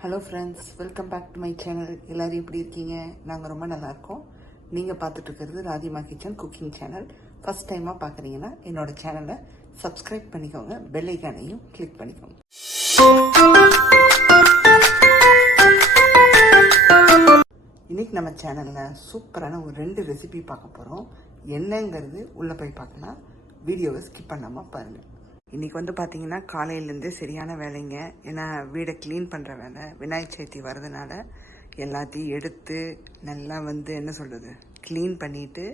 Hello friends, welcome back to my channel. எல்லோரும் எப்படி இருக்கீங்க? நாங்கள் ரொம்ப நல்லாயிருக்கோம். நீங்கள் பார்த்துட்டு இருக்கிறது Radhima kitchen cooking channel. First டைமாக பார்க்குறீங்கன்னா என்னோட சேனலை சப்ஸ்கிரைப் பண்ணிக்கோங்க, பெல் ஐக்கானையும் கிளிக் பண்ணிக்கோங்க. இன்றைக்கி நம்ம சேனலில் சூப்பரான ஒரு 2 ரெசிபி பார்க்க போகிறோம். என்னங்கிறது உள்ளே போய் பார்க்கலாம். வீடியோவை ஸ்கிப் பண்ணாமல் பாருங்கள். இன்றைக்கி வந்து பார்த்திங்கன்னா காலையிலேருந்தே சரியான வேலைங்க. ஏன்னா வீடை க்ளீன் பண்ணுற வேலை. விநாயகர் சதுர்த்தி வரதுனால எல்லாத்தையும் எடுத்து நல்லா என்ன சொல்கிறது, க்ளீன் பண்ணிவிட்டு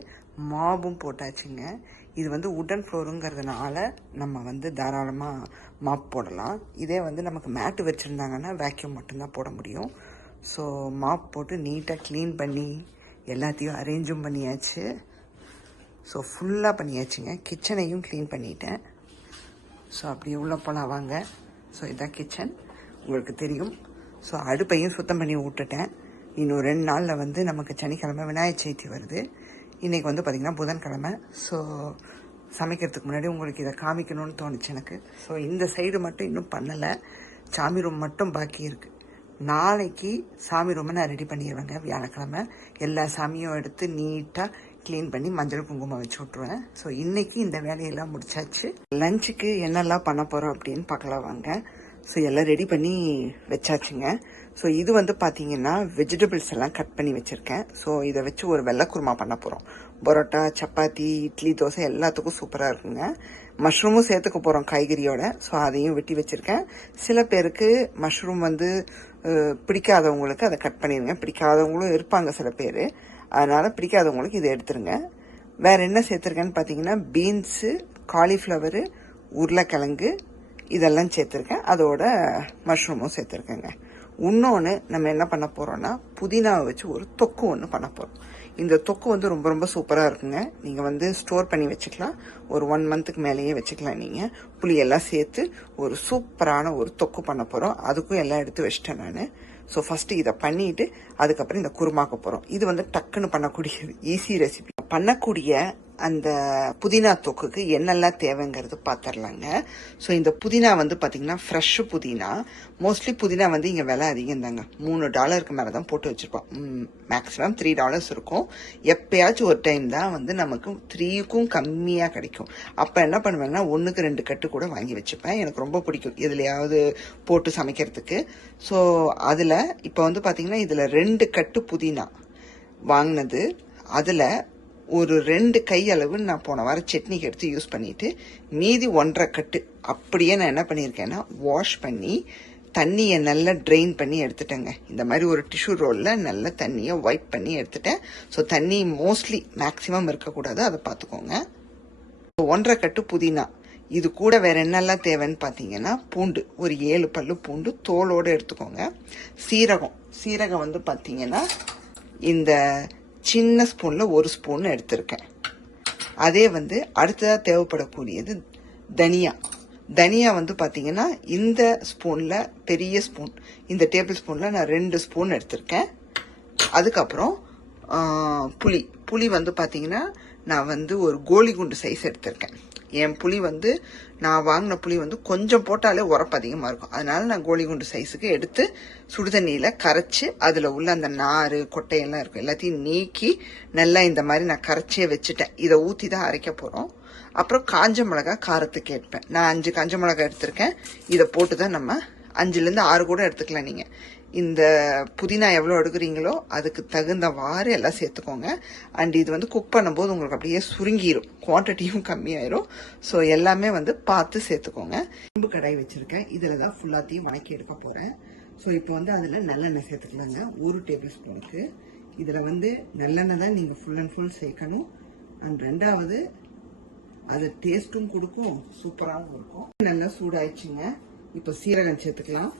மாப்பும் போட்டாச்சுங்க. இது உடன் ஃப்ளோருங்கிறதுனால நம்ம தாராளமாக மாப் போடலாம். இதே நமக்கு மேட்டு வச்சுருந்தாங்கன்னா வேக்யூம் மட்டும்தான் போட முடியும். ஸோ மாப் போட்டு நீட்டாக க்ளீன் பண்ணி எல்லாத்தையும் அரேஞ்சும் பண்ணியாச்சு. ஸோ ஃபுல்லாக பண்ணியாச்சுங்க. கிச்சனையும் க்ளீன் பண்ணிட்டேன். ஸோ அப்படி உள்ள போகலாம் வாங்க. ஸோ இதான் கிச்சன், உங்களுக்கு தெரியும். ஸோ அடுப்பையும் சுத்தம் பண்ணி விட்டுட்டேன். இன்னும் 2 நாளில் நமக்கு சனிக்கிழமை விநாயகர் சதுர்த்தி வருது. இன்றைக்கி பார்த்திங்கன்னா புதன்கிழமை. ஸோ சமைக்கிறதுக்கு முன்னாடி உங்களுக்கு இதை காமிக்கணும்னு தோணுச்சு எனக்கு. ஸோ இந்த சைடு மட்டும் இன்னும் பண்ணலை. சாமி ரூம் மட்டும் பாக்கி இருக்குது. நாளைக்கு சாமி ரூமை நான் ரெடி பண்ணிடுவேங்க. வியாழக்கிழமை எல்லா சாமியும் எடுத்து நீட்டாக க்ளீன் பண்ணி மஞ்சள் குங்குமம் வச்சு விட்ருவேன். ஸோ இன்றைக்கி இந்த வேலையெல்லாம் முடிச்சாச்சு. லஞ்சுக்கு என்னெல்லாம் பண்ண போகிறோம் அப்படின்னு பார்க்கலாம் வாங்க. ஸோ எல்லாம் ரெடி பண்ணி வச்சாச்சுங்க. ஸோ இது பார்த்தீங்கன்னா வெஜிடபிள்ஸ் எல்லாம் கட் பண்ணி வச்சுருக்கேன். ஸோ இதை வச்சு ஒரு வெள்ளை குருமா பண்ண போகிறோம். பரோட்டா, சப்பாத்தி, இட்லி, தோசை எல்லாத்துக்கும் சூப்பராக இருக்குங்க. மஷ்ரூமும் சேர்த்துக்க போகிறோம் காய்கறியோட. ஸோ அதையும் வெட்டி வச்சுருக்கேன். சில பேருக்கு மஷ்ரூம் பிடிக்காதவங்களுக்கு அதை கட் பண்ணிடுங்க. பிடிக்காதவங்களும் இருப்பாங்க சில பேர். அதனால் பிடிக்காதவங்களுக்கு இதை எடுத்துருங்க. வேறு என்ன சேர்த்துருக்கேன்னு பார்த்தீங்கன்னா பீன்ஸு, காலிஃப்ளவரு, உருளைக்கிழங்கு இதெல்லாம் சேர்த்துருக்கேன். அதோட மஷ்ரூமும் சேர்த்துருக்கேங்க. இன்னொன்று நம்ம என்ன பண்ண போகிறோன்னா புதினாவை வச்சு ஒரு தொக்கு ஒன்று பண்ண போகிறோம். இந்த தொக்கு ரொம்ப ரொம்ப சூப்பராக இருக்குங்க. நீங்கள் ஸ்டோர் பண்ணி வச்சுக்கலாம். ஒரு 1 மந்த்துக்கு மேலேயே வச்சுக்கலாம். நீங்கள் புளியெல்லாம் சேர்த்து ஒரு சூப்பரான ஒரு தொக்கு பண்ண போகிறோம். அதுக்கும் எல்லாம் எடுத்து வச்சிட்டேன் நான். ஸோ ஃபஸ்ட்டு இதை பண்ணிவிட்டு அதுக்கப்புறம் இந்த குருமாக்க போகிறோம். இது டக்குன்னு பண்ணக்கூடியது, ஈஸி ரெசிபி. பண்ணக்கூடிய அந்த புதினா தொக்குக்கு என்னெல்லாம் தேவைங்கிறது பார்த்துடலாங்க. ஸோ இந்த புதினா பார்த்தீங்கன்னா ஃப்ரெஷ்ஷு புதினா. மோஸ்ட்லி புதினா இங்கே விலை அதிகம் தாங்க. $3 மேலே தான் போட்டு வச்சுருப்போம். மேக்ஸிமம் $3 இருக்கும். எப்பயாச்சும் ஒரு டைம் தான் நமக்கு 3க்கும் கம்மியாக கிடைக்கும். அப்போ என்ன பண்ணுவேன்னா 1க்கு 2 கட்டு கூட வாங்கி வச்சுப்பேன். எனக்கு ரொம்ப பிடிக்கும் எதுலையாவது போட்டு சமைக்கிறதுக்கு. ஸோ அதில் இப்போ பார்த்தீங்கன்னா இதில் 2 கட்டு புதினா வாங்கினது. அதில் ஒரு 2 கையளவு நான் போன வாரம் சட்னிக்கு எடுத்து யூஸ் பண்ணிவிட்டு மீதி 1.5 கட்டு அப்படியே நான் என்ன பண்ணியிருக்கேன்னா வாஷ் பண்ணி தண்ணியை நல்லா ட்ரெயின் பண்ணி எடுத்துட்டேங்க. இந்த மாதிரி ஒரு டிஷ்யூ ரோலில் நல்லா தண்ணியை வைப் பண்ணி எடுத்துட்டேன். ஸோ தண்ணி மோஸ்ட்லி மேக்ஸிமம் இருக்கக்கூடாது, அதை பார்த்துக்கோங்க. 1.5 கட்டு புதினா. இது கூட வேறு என்னெல்லாம் தேவைன்னு பார்த்தீங்கன்னா பூண்டு, ஒரு 7 பல்லு பூண்டு தோலோடு எடுத்துக்கோங்க. சீரகம் பார்த்தீங்கன்னா இந்த சின்ன ஸ்பூனில் 1 ஸ்பூன் எடுத்திருக்கேன். அதே அடுத்ததாக தேவைப்படக்கூடியது தனியா பார்த்தீங்கன்னா இந்த ஸ்பூனில் பெரிய ஸ்பூன், இந்த டேபிள் ஸ்பூனில் நான் 2 ஸ்பூன் எடுத்திருக்கேன். அதுக்கப்புறம் புளி பார்த்தீங்கன்னா நான் ஒரு கோலி குண்டு சைஸ் எடுத்திருக்கேன். என் புளி நான் வாங்கின புளி கொஞ்சம் போட்டாலே உரப்பு அதிகமாக இருக்கும். அதனால நான் கோலி குண்டு சைஸுக்கு எடுத்து சுடுதண்ணியில் கரைச்சி அதில் உள்ள அந்த நார் கொட்டையெல்லாம் இருக்கும் எல்லாத்தையும் நீக்கி நல்லா இந்த மாதிரி நான் கரைச்சே வச்சுட்டேன். இதை ஊற்றி தான் அரைக்க போகிறோம். அப்புறம் காஞ்ச மிளகா காரத்துக்கு எடுப்பேன். நான் 5 காஞ்ச மிளகா எடுத்திருக்கேன். இதை போட்டு தான் நம்ம 5லேருந்து 6 கூட எடுத்துக்கலாம். நீங்கள் இந்த புதினா எவ்வளோ எடுக்கிறீங்களோ அதுக்கு தகுந்தவாறு எல்லாம் சேர்த்துக்கோங்க. அண்ட் இது குக் பண்ணும்போது உங்களுக்கு அப்படியே சுருங்கிடும், குவான்டிட்டியும் கம்மியாயிரும். ஸோ எல்லாமே பார்த்து சேர்த்துக்கோங்க. இரும்பு கடாய் வச்சுருக்கேன். இதில் தான் ஃபுல்லாத்தையும் வணக்கி எடுக்க போகிறேன். ஸோ இப்போ அதில் நல்லெண்ணெய் சேர்த்துக்கலாங்க. 1 டேபிள் ஸ்பூனுக்கு. இதில் நல்லெண்ணெய் தான் நீங்கள் ஃபுல் அண்ட் ஃபுல் சேர்க்கணும். அண்ட் 2வது அது டேஸ்ட்டும் கொடுக்கும், சூப்பராகவும் இருக்கும். நல்லா சூடாயிடுச்சுங்க. இப்போ சீரகம் சேர்த்துக்கலாம்.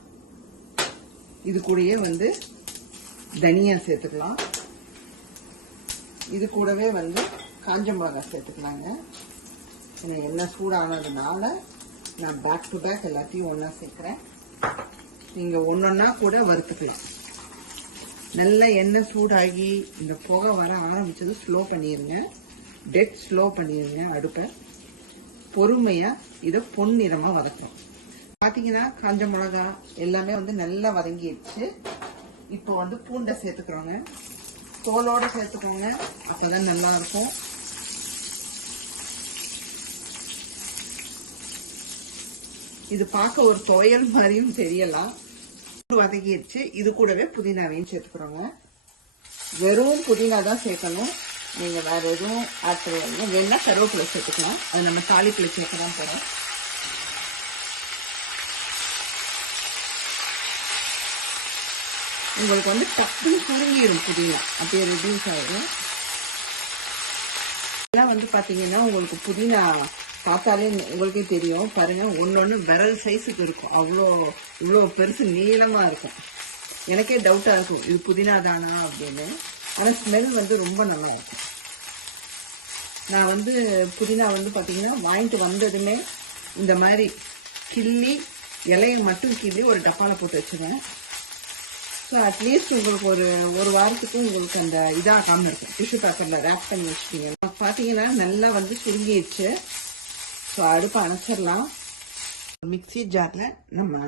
இது கூடயே தனியா சேர்த்துக்கலாம். இது கூடவே காஞ்ச மிளகாய் சேர்த்துக்கலாங்க. எண்ணெய் சூடானதுனால நான் பேக் டு பேக் எல்லாத்தையும் ஒன்றா சேர்க்குறேன். நீங்கள் ஒன்றொன்னா கூட வறுத்துக்கலாம். நல்ல எண்ணெய் சூடாகி இந்த புகை வர ஆரம்பிச்சது ஸ்லோ பண்ணிடுங்க. ஸ்லோ பண்ணிடுங்க அடுப்பை. பொறுமையாக இதை பொன்னிறமாக வதக்கும். பார்த்தீங்கன்னா காஞ்ச மிளகா எல்லாமே வந்து நல்லா வதங்கிடுச்சு. இப்போ வந்து பூண்டை சேர்த்துக்கிறோங்க. தோலோட சேர்த்துக்கோங்க, அப்பதான் நல்லா இருக்கும். இது பார்க்க ஒரு துவையல் மாதிரியும் தெரியலாம். வதக்கிடுச்சு. இது கூடவே புதினாவையும் சேர்த்துக்கிறோங்க. வெறும் புதினா தான் சேர்க்கணும், நீங்க வேற எதுவும் ஆட் பண்ணுவாங்க. வேணா கருவேப்பிலை சேர்த்துக்கலாம், அது நம்ம தாளிப்புல சேர்க்க தான் போறோம். உங்களுக்கு வந்து டக்குன்னு சுருங்கிடும் புதினா, அப்படியே ரெடியூஸ் ஆகிடும். இதெல்லாம் வந்து பாத்தீங்கன்னா உங்களுக்கு புதினா பார்த்தாலே உங்களுக்கே தெரியும் பாருங்க, ஒன்னொன்னு விரல் சைஸுக்கு இருக்கும், இவ்வளோ பெருசு நீளமா இருக்கும். எனக்கே டவுட்டா இருக்கும் இது புதினா தானா அப்படின்னு. ஆனா ஸ்மெல் வந்து ரொம்ப நல்லா இருக்கும். நான் வந்து புதினா வந்து பாத்தீங்கன்னா வாங்கிட்டு வந்ததுமே இந்த மாதிரி கிள்ளி இலையை மட்டும் கிள்ளி ஒரு டப்பால போட்டு வச்சுருவேன். ஸோ அட்லீஸ்ட் உங்களுக்கு ஒரு வாரத்துக்கு உங்களுக்கு அந்த இதாகாமல் இருக்கும். டிஷ்யூ பேப்பரில் ரேப் பண்ணி வச்சுட்டீங்க. பார்த்தீங்கன்னா நல்லா வந்து சுருங்கிடுச்சு. ஸோ அடுப்பை அணைச்சிடலாம். மிக்சி ஜாரில் நம்ம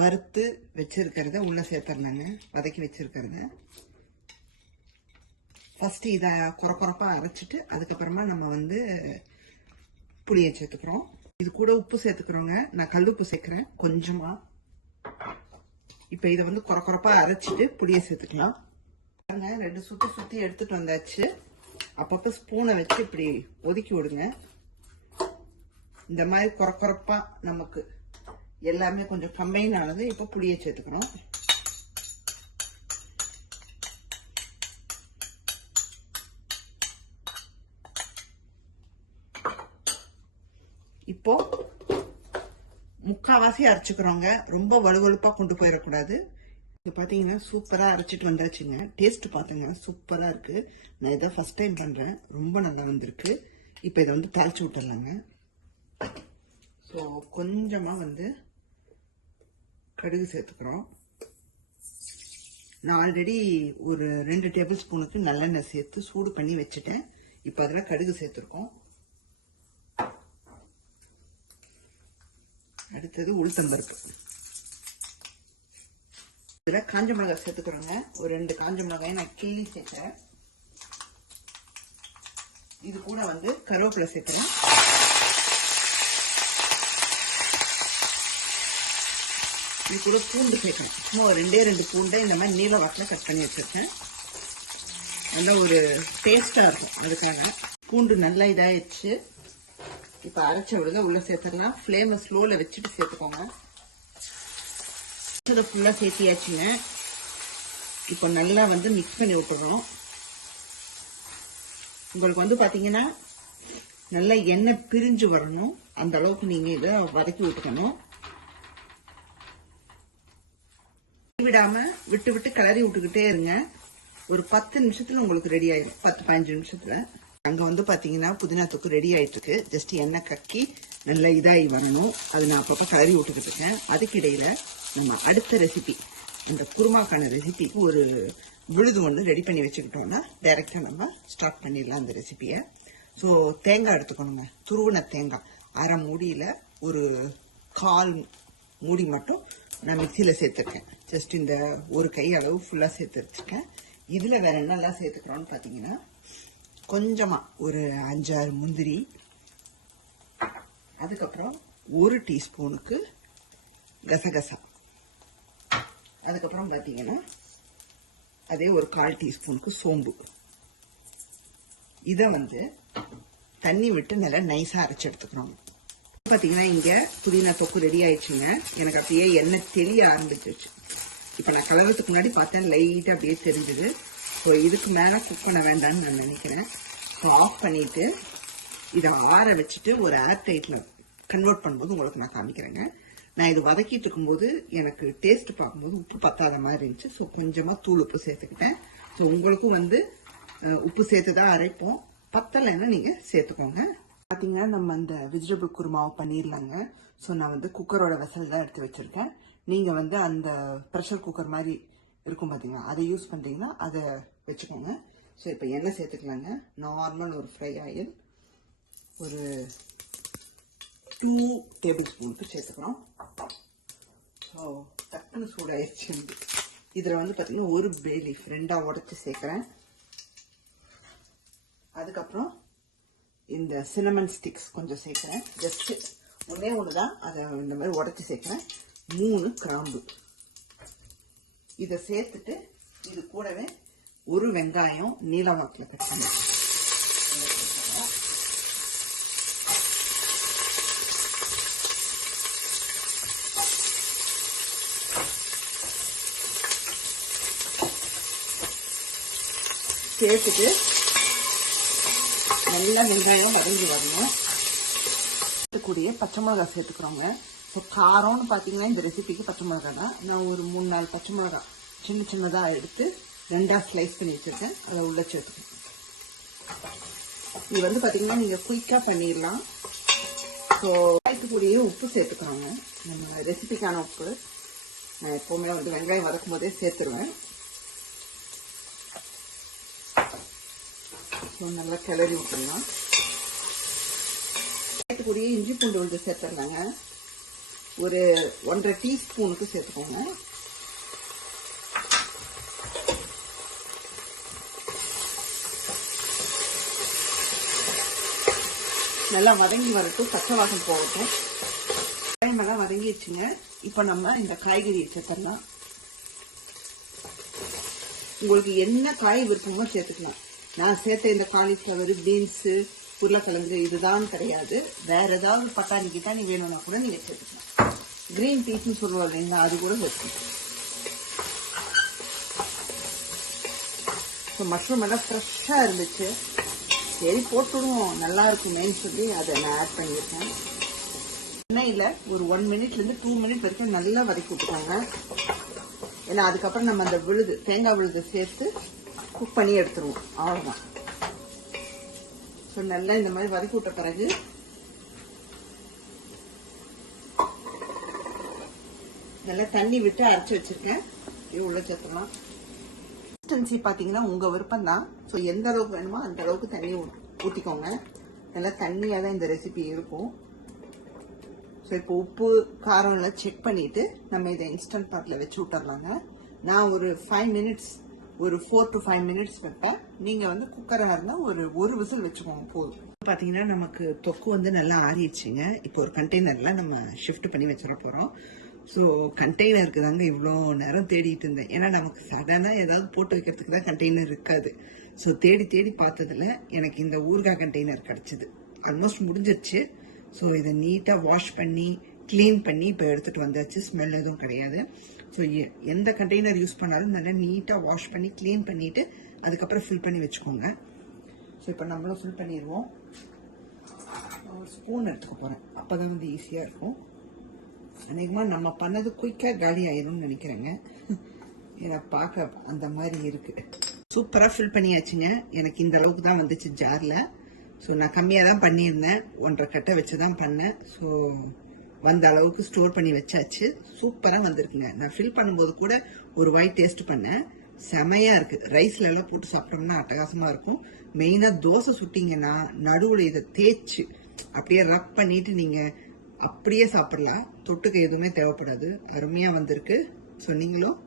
வறுத்து வச்சிருக்கிறத உள்ளே சேர்த்துறேங்க. வதக்கி வச்சிருக்கிறத ஃபஸ்ட்டு இதை குறப்பாக அரைச்சிட்டு அதுக்கப்புறமா நம்ம வந்து புளியை சேர்த்துக்கிறோம். இது கூட உப்பு சேர்த்துக்கிறோங்க. நான் கல் உப்பு சேர்க்குறேன் கொஞ்சமாக. இப்போ இதை வந்து குறப்பா அரைச்சிட்டு புளியை சேர்த்துக்கலாம். பாருங்க, 2 சுத்தி எடுத்துட்டு வந்தாச்சு. அப்பப்போ ஸ்பூனை வச்சு இப்படி ஒதுக்கி விடுங்க. இந்த மாதிரி குறப்பா நமக்கு எல்லாமே கொஞ்சம் கம்பைன் ஆனது. இப்போ புளியை சேர்த்துக்கிறோம். இப்போ முக்காவாசி அரைச்சுக்கிறோங்க. ரொம்ப வலுவலுப்பா கொண்டு போயிடக்கூடாது. இது பாத்தீங்கன்னா சூப்பரா அரைச்சிட்டு வந்தாச்சுங்க. டேஸ்ட் பாத்துங்க, சூப்பரா இருக்கு. நான் இதை ஃபர்ஸ்ட் டைம் பண்றேன், ரொம்ப நல்லா வந்திருக்கு. இப்போ இதை வந்து தாளிச்சு விட்டுடலாங்க. ஸோ கொஞ்சமா வந்து கடுகு சேர்த்துக்கிறோம். நான் ஆல்ரெடி ஒரு 2 டேபிள் ஸ்பூனுக்கு நல்லெண்ணெய் சேர்த்து சூடு பண்ணி வச்சுட்டேன். இப்போ அதில் கடுகு சேர்த்துருக்கோம். அடுத்தது உளுத்தம்பருப்பு. இதில் காஞ்ச மிளகாய் சேர்த்துக்கிறோங்க. ஒரு 2 காஞ்ச மிளகாயை நான் கிள்ளி சேர்க்கிறேன். இது கூட வந்து கருவேப்பிலை சேர்க்கிறேன். இது கூட பூண்டு சேர்க்கிறேன். சும்மா ஒரு 2 பூண்டை இந்த மாதிரி நீல வாக்கில் கட் பண்ணி வச்சிருக்கேன். நல்லா ஒரு டேஸ்டா இருக்கும், அதுக்காக. பூண்டு நல்லா இதாயிடுச்சு. இப்போ அரைச்ச விடுங்க உள்ள சேர்த்துடலாம். ஃப்ளேமை ஸ்லோவில் வச்சுட்டு சேர்த்துக்கோங்க. ஃபுல்லாக சேர்த்தியாச்சுங்க. இப்போ நல்லா வந்து மிக்ஸ் பண்ணி விட்டுறோம். உங்களுக்கு வந்து பார்த்தீங்கன்னா நல்லா எண்ணெய் பிரிஞ்சு வரணும், அந்த அளவுக்கு நீங்கள் இதை வதக்கி விட்டுக்கணும். விடாம விட்டு விட்டு கிளறி விட்டுக்கிட்டே இருங்க. ஒரு 10 நிமிஷத்துல உங்களுக்கு ரெடி ஆயிடும். 10-15 நிமிஷத்துல. அங்க வந்து பாத்தீங்கன்னா புதினா தொக்கு ரெடி ஆயிட்டு இருக்கு. ஜஸ்ட் எண்ணெய் கக்கி நல்லா இதாகி வரணும். அது நான் அப்பப்போ கிளறி விட்டுக்கிட்டு இருக்கேன். அதுக்கிடையில நம்ம அடுத்த ரெசிபி, இந்த குருமாக்கான ரெசிபிக்கு ஒரு விழுது ஒன்று ரெடி பண்ணி வச்சுக்கிட்டோம்னா டைரக்டா நம்ம ஸ்டார்ட் பண்ணிடலாம் அந்த ரெசிபியை. ஸோ தேங்காய் எடுத்துக்கணுங்க. துருவின தேங்காய் அரை மூடியில ஒரு 1/4 மூடி மட்டும் நான் மிக்சியில் சேர்த்துருக்கேன். ஜஸ்ட் இந்த ஒரு கை அளவு ஃபுல்லாக சேர்த்து வச்சுருக்கேன். இதில் வேற என்னெல்லாம் சேர்த்துக்கிறோன்னு பார்த்தீங்கன்னா, கொஞ்சமாக ஒரு 5-6 முந்திரி, அதுக்கப்புறம் 1 டீஸ்பூனுக்கு கசகசா, அதுக்கப்புறம் பார்த்தீங்கன்னா அதே ஒரு 1/4 டீஸ்பூனுக்கு சோம்பு. இதை வந்து தண்ணி விட்டு நல்லா நைஸாக அரைச்சி எடுத்துக்கிறோம். பார்த்தீங்கன்னா இங்கே புதினா தொக்கு ரெடி ஆயிடுச்சுங்க. எனக்கு அப்படியே எண்ணெய் தெளிய ஆரம்பிச்சிருச்சு. இப்போ நான் கலவரத்துக்கு முன்னாடி பார்த்தேன், லைட்டாக அப்படியே தெரிஞ்சுது. ஸோ இதுக்கு மேலே குக் பண்ண வேண்டாம்னு நான் நினைக்கிறேன். ஸோ ஆஃப் பண்ணிவிட்டு இதை ஆற வச்சுட்டு ஒரு ஏர் டைட்டில் கன்வெர்ட் பண்ணும்போது உங்களுக்கு நான் காமிக்கிறேங்க. நான் இது வதக்கிட்டு இருக்கும்போது எனக்கு டேஸ்ட் பார்க்கும்போது உப்பு பத்தாத மாதிரி இருந்துச்சு. ஸோ கொஞ்சமாக தூள் உப்பு சேர்த்துக்கிட்டேன். ஸோ உங்களுக்கும் வந்து உப்பு சேர்த்து தான் அரைப்போம். பத்தலைன்னா நீங்கள் சேர்த்துக்கோங்க. பார்த்தீங்கன்னா நம்ம அந்த வெஜிடபிள் குருமாவை பண்ணிடலாங்க. ஸோ நான் வந்து குக்கரோட வெசல் தான் எடுத்து வச்சுருக்கேன். நீங்கள் வந்து அந்த ப்ரெஷர் குக்கர் மாதிரி இருக்கும் பார்த்தீங்கன்னா, அதை யூஸ் பண்ணுறீங்கன்னா அதை வச்சுக்கோங்க. ஸோ இப்போ எண்ணெய் சேர்த்துக்கலாங்க. நார்மல் ஒரு ஃப்ரை ஆயில் ஒரு 2 டேபிள் ஸ்பூனுக்கு சேர்த்துக்கிறோம். ஸோ டக்குன்னு சூடாயிடுச்சு. இதில் வந்து பார்த்தீங்கன்னா ஒரு பே லீஃப் 2 உடைச்சி சேர்க்குறேன். அதுக்கப்புறம் இந்த சினமன் ஸ்டிக்ஸ் கொஞ்சம் சேர்க்குறேன். ஜஸ்ட்டு ஒன்றே தான், அதை இந்த மாதிரி உடைச்சி சேர்க்குறேன். 3 கிராம்பு இதை சேர்த்துட்டு இது கூடவே ஒரு வெங்காயம் நீல வாக்கில் கட் பண்ணி சேர்த்துட்டு நல்லா வெங்காயம் வதங்கி வரணும். கூடிய பச்சை மிளகாய் சேர்த்துக்கிறோங்க. ஸோ காரம்னு பார்த்தீங்கன்னா இந்த ரெசிபிக்கு பச்சை மிளகா தான். நான் ஒரு 3-4 பச்சை மிளகா சின்ன சின்னதாக எடுத்து 2 ஸ்லைஸ் பண்ணி வச்சுருக்கேன். அதை உள்ள சேர்த்துக்கணும். இது வந்து பார்த்தீங்கன்னா நீங்கள் குயிக்காக பண்ணிடலாம். ஸோ கூடிய உப்பு சேர்த்துக்கிறோங்க. நம்ம ரெசிபிக்கான உப்பு நான் எப்போவுமே வந்து வெங்காயம் வதக்கும் போதே சேர்த்துருவேன். ஸோ நல்லா கிளறி விட்டுடலாம். சேர்த்துக்கூடிய இஞ்சி பூண்டு விழுது சேர்த்துருந்தாங்க. ஒரு 1.5 டீஸ்பூனுக்கு சேர்த்துக்கோங்க. நல்லா வதங்கி வரட்டும், பச்சை வாசம் போகட்டும். நல்லா வதங்கிடுச்சுங்க. இப்போ நம்ம இந்த காய்கறியை சேர்த்துடலாம். உங்களுக்கு என்ன காய் விருப்பமோ சேர்த்துக்கலாம். நான் சேர்த்த இந்த காலிஃப்ளவர், பீன்ஸு, உருளைக்கிழங்கு இதுதான் கிடையாது. வேற ஏதாவது பட்டாணி கிட்டாணி வேணும்னா கூட நீங்க சேர்த்துக்கலாம். கிரீன் பீஸ்ன்னு சொல்லுவோம் இல்லைங்களா, அது கூட சேர்த்துக்கலாம். ஸோ மஷ்ரூம் எல்லாம் ஃப்ரெஷ்ஷாக இருந்துச்சு. சரி போட்டுடுவோம், நல்லா இருக்குமேன்னு சொல்லி அதை நான் ஆட் பண்ணியிருக்கேன். எண்ணெயில் ஒரு 1 மினிட்லேருந்து 2 மினிட் வரைக்கும் நல்லா வதக்கி விட்டுக்கோங்க. ஏன்னா அதுக்கப்புறம் நம்ம அந்த விழுது தேங்காய் விழுது சேர்த்து குக் பண்ணி எடுத்துருவோம். அவ்வளோதான். ஸோ நல்லா இந்த மாதிரி வதக்கி விட்ட பிறகு நல்லா தண்ணி விட்டு அரைச்சி வச்சிருக்கேன். இது உள்ள சேர்த்துலாம். கன்சிஸ்டன்சி பார்த்தீங்கன்னா உங்கள் விருப்பம் தான். ஸோ எந்த அளவுக்கு வேணுமோ அந்த அளவுக்கு தண்ணி ஊற்றிக்கோங்க. நல்லா தண்ணியாக தான் இந்த ரெசிபி இருக்கும். ஸோ இப்போ உப்பு காரம் எல்லாம் செக் பண்ணிட்டு நம்ம இதை இன்ஸ்டன்ட் பாட்டில் வச்சு விட்டுறலாங்க. நான் ஒரு 5 மினிட்ஸ், ஒரு 4 to 5 மினிட்ஸ் வைப்பேன். நீங்க வந்து குக்கராக இருந்தால் ஒரு விசில் வச்சுக்கோங்க போதும். பார்த்தீங்கன்னா நமக்கு தொக்கு வந்து நல்லா ஆறிடுச்சுங்க. இப்போ ஒரு கண்டெய்னர்ல நம்ம ஷிஃப்ட் பண்ணி வச்சிட போறோம். ஸோ கண்டெய்னருக்கு தாங்க இவ்வளோ நேரம் தேடிட்டு இருந்தேன். ஏன்னா நமக்கு சடனாக ஏதாவது போட்டு வைக்கிறதுக்கு தான் கண்டெய்னர் இருக்காது. ஸோ தேடி தேடி பார்த்ததுல எனக்கு இந்த ஊறுகாய் கண்டெய்னர் கிடைச்சிது. ஆல்மோஸ்ட் முடிஞ்சிருச்சு. ஸோ இதை நீட்டாக வாஷ் பண்ணி கிளீன் பண்ணி இப்போ எடுத்துட்டு வந்தாச்சு. ஸ்மெல் எதுவும் கிடையாது. ஸோ எந்த கண்டெய்னர் யூஸ் பண்ணாலும் நல்லா நீட்டாக வாஷ் பண்ணி க்ளீன் பண்ணிவிட்டு அதுக்கப்புறம் ஃபில் பண்ணி வச்சுக்கோங்க. ஸோ இப்போ நம்மளும் ஃபில் பண்ணிடுவோம். ஒரு ஸ்பூன் எடுத்துக்க போகிறேன். அப்போ தான் வந்து ஈஸியாக இருக்கும். அநேகமாக நம்ம பண்ணது குயிக்காக காலி ஆயிரும்னு நினைக்கிறேங்க. ஏன்னா பார்க்க அந்த மாதிரி இருக்குது. சூப்பராக ஃபில் பண்ணியாச்சுங்க. எனக்கு இந்த அளவுக்கு தான் வந்துச்சு ஜாரில். ஸோ நான் கம்மியாக தான் பண்ணியிருந்தேன். 1.5 கட்டை வச்சு தான் பண்ணேன். ஸோ வந்த அளவுக்கு ஸ்டோர் பண்ணி வச்சாச்சு. சூப்பராக வந்திருக்குங்க. நான் ஃபில் பண்ணும்போது கூட ஒரு வாய் டேஸ்ட் பண்ணேன். செமையா இருக்கு. ரைஸ்ல எல்லாம் போட்டு சாப்பிட்டோம்னா அட்டகாசமா இருக்கும். மெயினா தோசை சுட்டிங்கன்னா நடுவுல இதை தேய்ச்சு அப்படியே ரப் பண்ணிட்டு நீங்க அப்படியே சாப்பிடலாம். தொட்டுக்க எதுவுமே தேவைப்படாது. அருமையா வந்திருக்கு. ஸோ நீங்களும்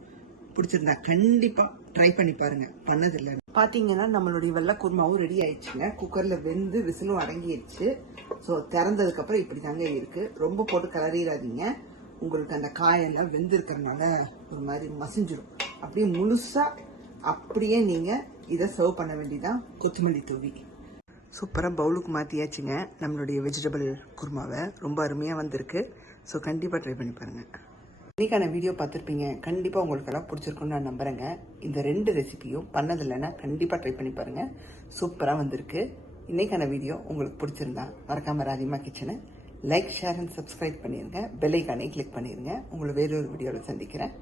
பிடிச்சிருந்தா கண்டிப்பா ட்ரை பண்ணி பாருங்க. பண்ணதில்லை. பாத்தீங்கன்னா நம்மளுடைய வெள்ளை குருமாவும் ரெடி ஆயிடுச்சுங்க. குக்கர்ல வெந்து விசிலும் அடங்கிடுச்சு. ஸோ திறந்ததுக்கு அப்புறம் இப்படி தாங்க இருக்கு. ரொம்ப போட்டு கிளறிடாதீங்க. உங்களுக்கு அந்த காயெல்லாம் வெந்து இருக்கிறதுனால ஒரு மாதிரி மசிஞ்சிடும். அப்படியே முழுசா அப்படியே நீங்க இதை சர்வ் பண்ண வேண்டியதான். கொத்தமல்லி தூவி சூப்பராக பவுலுக்கு மாற்றியாச்சுங்க நம்மளுடைய வெஜிடபிள் குருமாவை. ரொம்ப அருமையாக வந்திருக்கு. ஸோ கண்டிப்பாக ட்ரை பண்ணி பாருங்கள். இன்னைக்கான வீடியோ பார்த்துருப்பீங்க. கண்டிப்பாக உங்களுக்கெல்லாம் பிடிச்சிருக்குன்னு நான் நம்புறேங்க. இந்த 2 ரெசிபியும் பண்ணதில்லைன்னா கண்டிப்பாக ட்ரை பண்ணி பாருங்கள். சூப்பராக வந்திருக்கு. இன்னைக்கான வீடியோ உங்களுக்கு பிடிச்சிருந்தா மறக்காம ராதிமா கிச்சனை லைக், ஷேர் அண்ட் சப்ஸ்கிரைப் பண்ணிடுங்க. பெல் ஐகானை கிளிக் பண்ணிடுங்க. உங்களை வேறொரு வீடியோவில் சந்திக்கிறேன்.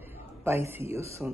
Bye, see you soon.